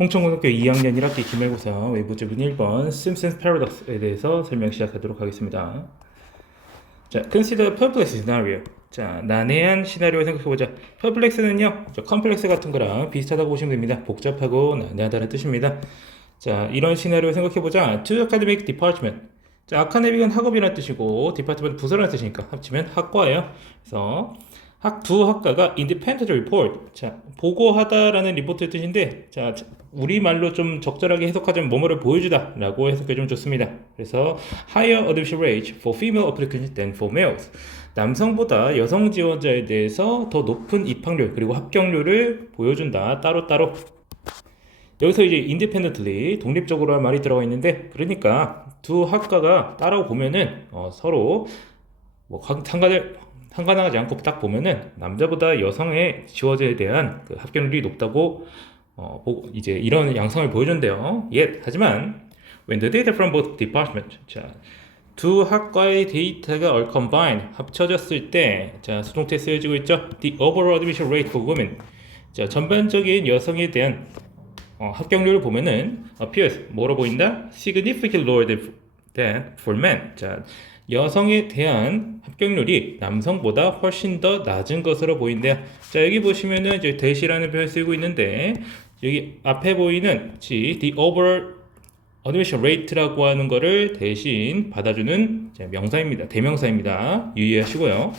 홍천고등학교 2학년 1학기 기말고사 외부적인 1번 심슨 패러독스에 대해서 설명 시작하도록 하겠습니다. 자, consider perplex scenario. 자, 난해한 시나리오 생각해보자. perplex는요, 컴플렉스 같은 거랑 비슷하다고 보시면 됩니다. 복잡하고 난해하다는 뜻입니다. 자, 이런 시나리오 생각해보자. To academic department. 자, 아카데믹은 학업이라는 뜻이고, 디파트먼트 부서라는 뜻이니까 합치면 학과예요. 그래서 두 학과가 independent report. 자, 보고하다라는 리포트의 뜻인데, 자, 우리말로 좀 적절하게 해석하자면 뭐뭐를 보여주다 라고 해석해주면 좋습니다. 그래서 higher admission rate for female applicants than for males. 남성보다 여성 지원자에 대해서 더 높은 입학률 그리고 합격률을 보여준다. 따로따로. 여기서 이제 independently 독립적으로 말이 들어가 있는데, 그러니까 두 학과가 따라고 보면은 서로 뭐 상관하지 않고 딱 보면은 남자보다 여성의 지원자에 대한 그 합격률이 높다고 이제 이런 양상을 보여준대요. 하지만 when the data from both departments, 자, 두 학과의 데이터가 all combined 합쳐졌을 때, 자, 수동태 쓰여지고 있죠. The overall admission rate for women. 자, 전반적인 여성에 대한 합격률을 보면은 appears 뭐로 보인다? Significantly lower than for men. 자, 여성에 대한 합격률이 남성보다 훨씬 더 낮은 것으로 보인대요. 자, 여기 보시면은 이제 대시라는 표현을 쓰고 있는데, 여기 앞에 보이는 the overall admission rate라고 하는 거를 대신 받아주는 명사입니다. 대명사입니다. 유의하시고요.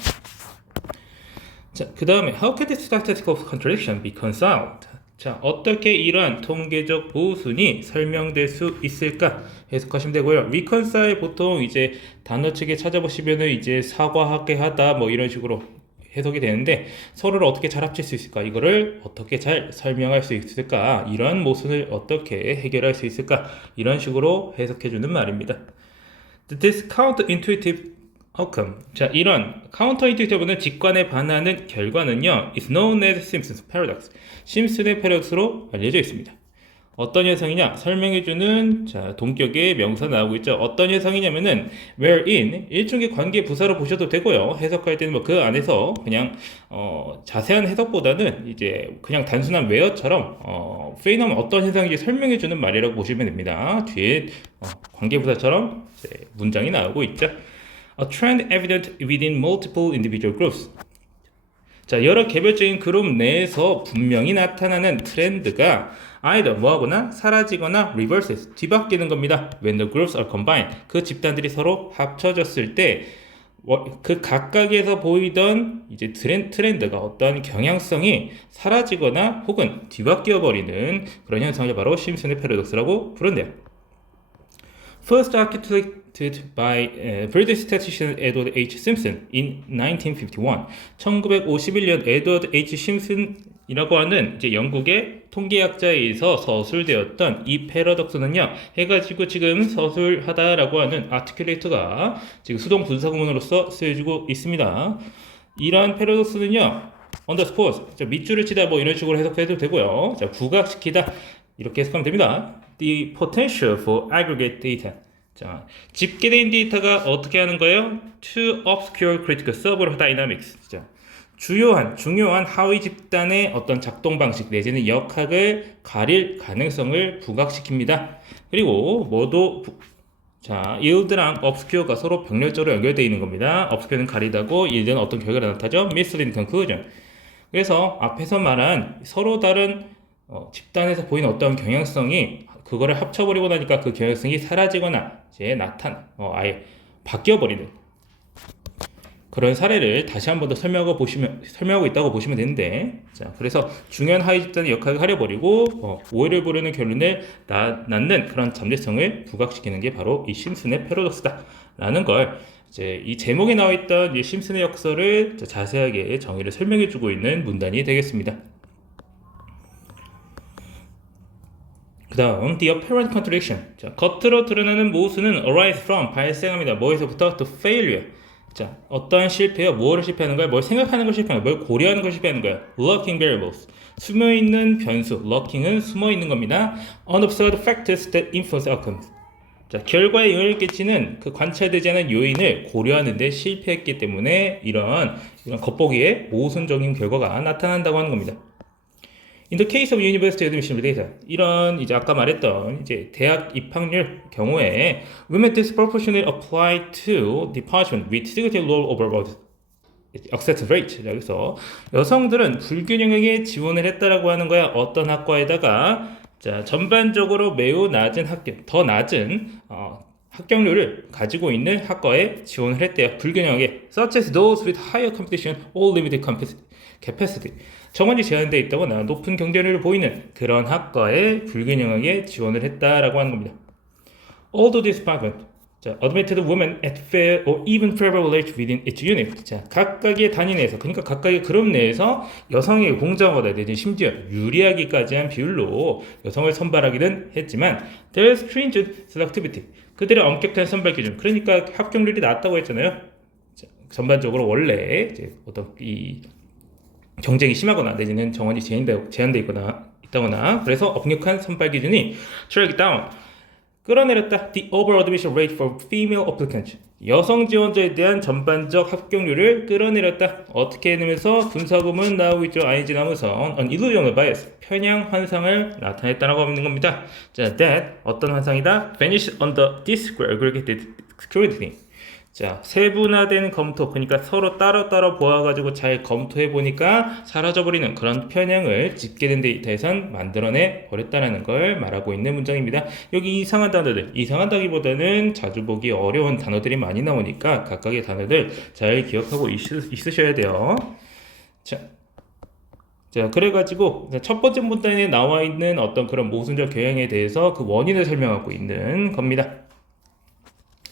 자, 그 다음에 how can this statistical contradiction be reconciled? 자, 어떻게 이러한 통계적 모순이 설명될 수 있을까 해석하시면 되고요. reconcile 보통 이제 단어책에 찾아보시면은 이제 사과하게 하다 뭐 이런 식으로 해석이 되는데, 서로를 어떻게 잘 합칠 수 있을까, 이거를 어떻게 잘 설명할 수 있을까, 이러한 모순을 어떻게 해결할 수 있을까, 이런 식으로 해석해주는 말입니다. This counterintuitive outcome. 자, 이런 counterintuitive는 직관에 반하는 결과는요, is known as Simpson's paradox. 심슨의 패러독스로 알려져 있습니다. 어떤 현상이냐 설명해주는 동격의 명사 나오고 있죠. 어떤 현상이냐면은 wherein 일종의 관계 부사로 보셔도 되고요. 해석할 때는 뭐 그 안에서 그냥 자세한 해석보다는 이제 그냥 단순한 where처럼 페이너는 어떤 현상인지 설명해주는 말이라고 보시면 됩니다. 뒤에 관계 부사처럼 문장이 나오고 있죠. A trend evident within multiple individual groups. 자, 여러 개별적인 그룹 내에서 분명히 나타나는 트렌드가 either 뭐하거나 사라지거나 reverses 뒤바뀌는 겁니다. When the groups are combined, 그 집단들이 서로 합쳐졌을 때 그 각각에서 보이던 이제 트렌드가 어떤 경향성이 사라지거나 혹은 뒤바뀌어 버리는 그런 현상이 바로 심슨의 패러독스라고 부른대요. First articulated by British statistician Edward H. Simpson in 1951. 1951년 에드워드 H. 심슨이라고 하는 이제 영국의 통계학자에 의해서 서술되었던 이 패러독스는요, 해가지고 지금 서술하다라고 하는 아티큘레이터가 지금 수동 분사구문으로서 쓰여지고 있습니다. 이러한 패러독스는요, underscores, 밑줄을 치다 뭐 이런 식으로 해석해도 되고요. 자, 부각시키다 이렇게 해석하면 됩니다. The potential for aggregate data. 자, 집계된 데이터가 어떻게 하는 거예요? To obscure critical server dynamics. 자, 중요한 하위 집단의 어떤 작동 방식 내지는 역학을 가릴 가능성을 부각시킵니다. 그리고 yield랑 obscure가 서로 병렬적으로 연결되어 있는 겁니다. obscure는 가리다고, yield는 어떤 결과가 나타나죠? misleading conclusion. 그래서 앞에서 말한 서로 다른 집단에서 보이는 어떤 경향성이 그거를 합쳐버리고 나니까 그 경향성이 사라지거나 이제 아예 바뀌어버리는 그런 사례를 다시 한 번 더 설명하고 있다고 보시면 되는데, 자, 그래서 중요한 하위 집단의 역할을 가려버리고 오해를 부르는 결론을 낳는 그런 잠재성을 부각시키는 게 바로 이 심슨의 패러독스다라는 걸 이제 이 제목에 나와 있던 이 심슨의 역설을 자세하게 정의를 설명해주고 있는 문단이 되겠습니다. 그 다음, the apparent contradiction. 자, 겉으로 드러나는 모순은 arise from, 발생합니다. 뭐에서부터? to failure. 자, 어떠한 실패요? 뭐를 실패하는 거야? 뭘 생각하는 걸 실패하는 거야? 뭘 고려하는 걸 실패하는 거야? lurking variables. 숨어있는 변수. lurking은 숨어있는 겁니다. unobserved factors that influence outcomes. 자, 결과에 영향을 끼치는 그 관찰되지 않은 요인을 고려하는데 실패했기 때문에 이런 겉보기에 모순적인 결과가 나타난다고 하는 겁니다. In the case of university admission data, 이런 이제 아까 말했던 이제 대학 입학률 경우에 women disproportionately apply to department with significant low overall acceptance rate. 그래서 여성들은 불균형하게 지원을 했다라고 하는 거야. 어떤 학과에다가 자 전반적으로 매우 낮은 더 낮은 합격률을 가지고 있는 학과에 지원을 했대요. 불균형하게. Such as those with higher competition or limited capacity. 정원이 제한되어 있다거나 높은 경쟁률을 보이는 그런 학과에 불균형하게 지원을 했다라고 하는 겁니다. Although this department admitted women at fair or even favorable rate within its unit. 자, 각각의 단위 내에서, 그러니까 각각의 그룹 내에서 여성의 공정하다 내지 심지어 유리하기까지 한 비율로 여성을 선발하기는 했지만 there is stringent selectivity. 그들의 엄격한 선발 기준. 그러니까 합격률이 낮다고 했잖아요. 자, 전반적으로 원래 이제 어떤 이 경쟁이 심하거나 내지는 정원이 제한되어 있다거나 그래서 엄격한 선발 기준이 track down 끌어내렸다. The overall admission rate for female applicants. 여성 지원자에 대한 전반적 합격률을 끌어내렸다. 어떻게 해내면서 분사구문 나오고 있죠. ing 나무선 an illusional bias. 편향 환상을 나타냈다라고 하는 겁니다. 자, that 어떤 환상이다? vanished under disaggregated scrutiny. 자, 세분화된 검토, 그러니까 서로 따로 보아가지고 잘 검토해 보니까 사라져버리는 그런 편향을 집계된 데이터에선 만들어내 버렸다는 걸 말하고 있는 문장입니다. 여기 이상한 단어들, 이상하다기보다는 자주 보기 어려운 단어들이 많이 나오니까 각각의 단어들 잘 기억하고 있으셔야 돼요. 자, 그래가지고 첫 번째 문단에 나와 있는 어떤 그런 모순적 경향에 대해서 그 원인을 설명하고 있는 겁니다.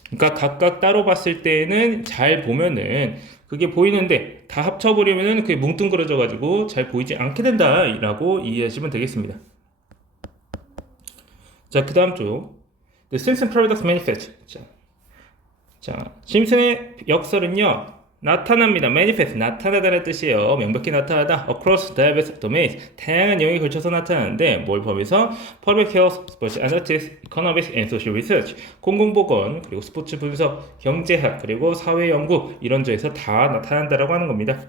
그러니까 각각 따로 봤을 때는 잘 보면은 그게 보이는데 다 합쳐버리면은 그게 뭉뚱그려져 가지고 잘 보이지 않게 된다라고 이해하시면 되겠습니다. 자, 그 다음 쪽 The Simpson Paradox Manifest. 자, 심슨의 역설은요 나타납니다. manifest 나타나다는 뜻이에요. 명백히 나타나다. across diverse domains 다양한 영역에 걸쳐서 나타나는데 뭘 포함해서 public health, sports analytics, economics and social research 공공보건 그리고 스포츠 분석, 경제학 그리고 사회 연구 이런 쪽에서 다 나타난다라고 하는 겁니다.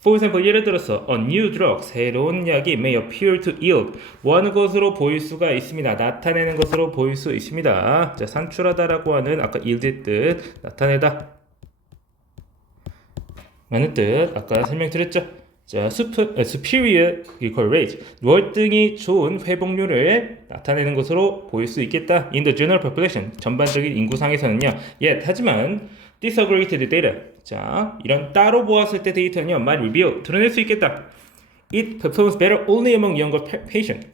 For example, 예를 들어서 a new drug 새로운 약이 may appear to yield 뭐하는 것으로 보일 수가 있습니다. 나타내는 것으로 보일 수 있습니다. 자, 산출하다라고 하는 아까 yield의 뜻 나타내다 라는 뜻 아까 설명드렸죠. 자, superior clinical rate 월등히 좋은 회복률을 나타내는 것으로 보일 수 있겠다. In the general population 전반적인 인구상에서는요. Yet 하지만 disaggregated data 자, 이런 따로 보았을 때 데이터는요. might reveal 드러낼 수 있겠다. It performs better only among younger patients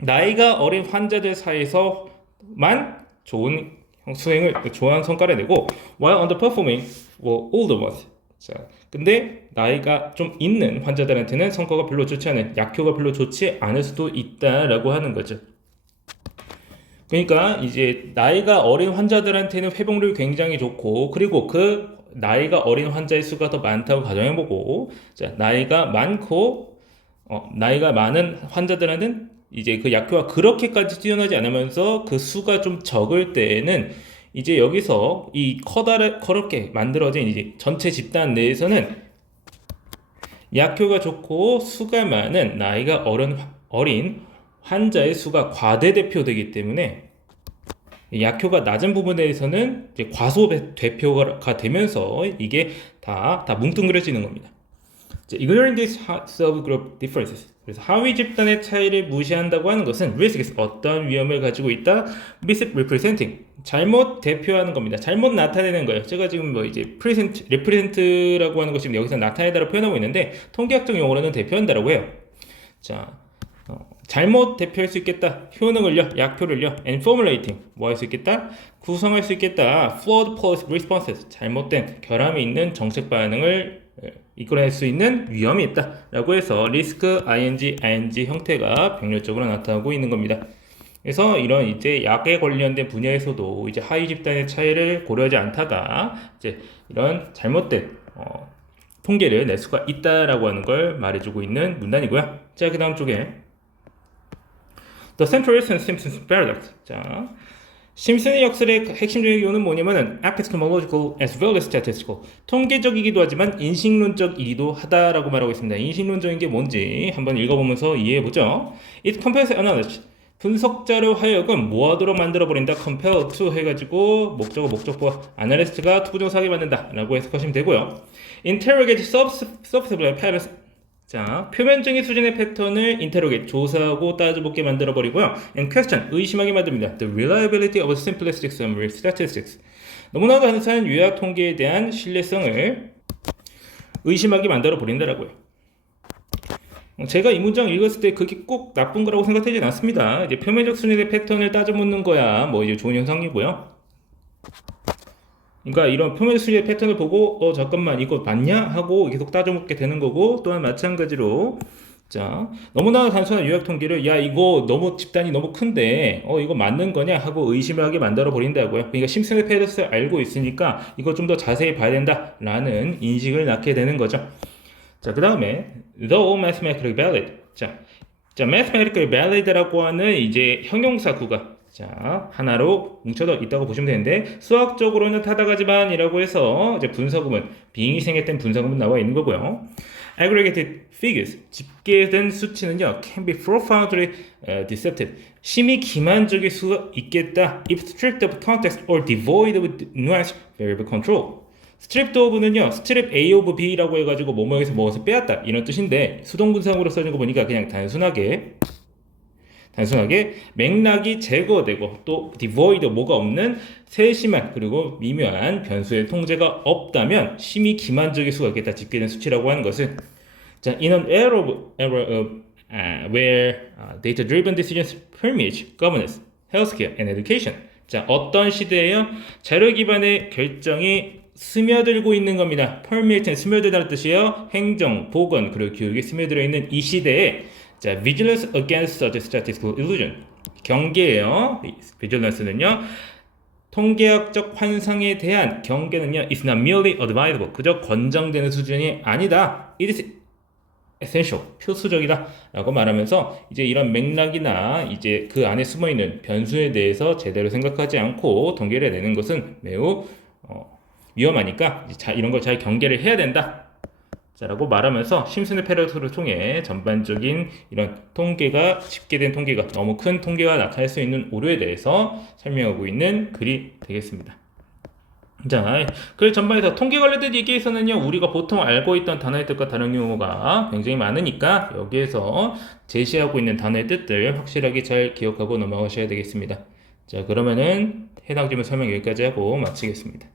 나이가 어린 환자들 사이에서만 좋은 성과를 내고 while underperforming for older ones 자, 근데 나이가 좀 있는 환자들한테는 성과가 별로 좋지 않은 약효가 별로 좋지 않을 수도 있다라고 하는 거죠. 그러니까 이제 나이가 어린 환자들한테는 회복률이 굉장히 좋고 그리고 그 나이가 어린 환자의 수가 더 많다고 가정해보고 자, 나이가 많은 환자들한테는 이제 그 약효가 그렇게까지 뛰어나지 않으면서 그 수가 좀 적을 때에는 이제 여기서 이 커다랗게 만들어진 이제 전체 집단 내에서는 약효가 좋고 수가 많은 나이가 어린 환자의 수가 과대대표되기 때문에 약효가 낮은 부분에서는 이제 과소대표가 되면서 이게 다 뭉뚱그려지는 겁니다. Ignoring these subgroup differences. 그래서 하위 집단의 차이를 무시한다고 하는 것은 risks 어떤 위험을 가지고 있다? misrepresenting 잘못 대표하는 겁니다. 잘못 나타내는 거예요. 제가 지금 뭐 이제 represent라고 하는 것이 여기서 나타내다로 표현하고 있는데 통계학적 용어로는 대표한다라고 해요. 자, 잘못 대표할 수 있겠다. 효능을요, 약효를요, and formulating 뭐 할 수 있겠다? 구성할 수 있겠다. flawed policy responses 잘못된 결함이 있는 정책 반응을 이끌어낼 수 있는 위험이 있다라고 해서 리스크 ing 형태가 병렬적으로 나타나고 있는 겁니다. 그래서 이런 이제 약에 관련된 분야에서도 이제 하위 집단의 차이를 고려하지 않다가 이제 이런 잘못된 통계를 낼 수가 있다라고 하는 걸 말해주고 있는 문단이고요. 자, 그 다음 쪽에 The Central Reason Simpson Paradox. 자, 심슨의 역설의 핵심적인 이유는 뭐냐면은 epistemological as well as statistical. 통계적이기도 하지만 인식론적이기도 하다라고 말하고 있습니다. 인식론적인 게 뭔지 한번 읽어보면서 이해해보죠. It compares analysis. 분석자로 하여금 뭐하도록 만들어버린다. compare to 해가지고 목적어와 analyst가 투부정사하게 만든다라고 해석하시면 되고요. interrogate substantive patterns. 자, 표면적인 수준의 패턴을 interrogate, 조사하고 따져보게 만들어버리고요. and question, 의심하게 만듭니다. The reliability of simplistic summary statistics. 너무나 간단한 요약 통계에 대한 신뢰성을 의심하게 만들어버린다라고요. 제가 이 문장 읽었을 때 그게 꼭 나쁜 거라고 생각하진 않습니다. 이제 표면적 수준의 패턴을 따져묻는 거야 뭐 이제 좋은 현상이고요. 그러니까 이런 표면 수준의 패턴을 보고 잠깐만 이거 맞냐 하고 계속 따져묻게 되는 거고, 또한 마찬가지로 자 너무나 단순한 요약 통계를 야 이거 너무 집단이 너무 큰데 이거 맞는 거냐 하고 의심을 하게 만들어 버린다고요. 그러니까 심슨의 패러독스를 알고 있으니까 이거 좀 더 자세히 봐야 된다라는 인식을 낳게 되는 거죠. 자, 그 다음에 though mathematically valid. 자, mathematically valid라고 하는 이제 형용사 구가 자 하나로 뭉쳐져 있다고 보시면 되는데, 수학적으로는 타당하지만이라고 해서 이제 분서구문, 빙이 생략된 분서구문 나와 있는 거고요. aggregated figures, 집계된 수치는요 can be profoundly deceptive. 심히 기만적일 수 있겠다 if stripped of context or devoid of nuance variable control. 스트립 오브는요, 스트립 A 오브 B라고 해가지고 뭐뭐에서 뭐에서 빼앗다 이런 뜻인데, 수동분사구로 써진 거 보니까 그냥 단순하게 맥락이 제거되고 또 devoid 뭐가 없는 세심한 그리고 미묘한 변수의 통제가 없다면 심히 기만적일 수가 있겠다. 집계된 수치라고 하는 것은 자, in an era of where data-driven decisions permeate governance, healthcare, and education. 자, 어떤 시대에요? 자료 기반의 결정이 스며들고 있는 겁니다. permeate는 스며들다는 뜻이에요. 행정, 보건, 그리고 교육이 스며들어 있는 이 시대에 자, vigilance against such statistical illusion. 경계예요. vigilance는요. 통계학적 환상에 대한 경계는요. It's not merely advisable. 그저 권장되는 수준이 아니다. It is essential. 필수적이다. 라고 말하면서 이제 이런 맥락이나 이제 그 안에 숨어 있는 변수에 대해서 제대로 생각하지 않고 통계를 내는 것은 매우 위험하니까 이런 걸 잘 경계를 해야 된다. 라고 말하면서 심슨의 패러독스를 통해 전반적인 이런 통계가 집계된 통계가 너무 큰 통계가 나타날 수 있는 오류에 대해서 설명하고 있는 글이 되겠습니다. 자, 그 전반에서 통계 관련된 얘기에서는요, 우리가 보통 알고 있던 단어의 뜻과 다른 용어가 굉장히 많으니까 여기에서 제시하고 있는 단어의 뜻들 확실하게 잘 기억하고 넘어가셔야 되겠습니다. 자, 그러면은 해당 질문 설명 여기까지 하고 마치겠습니다.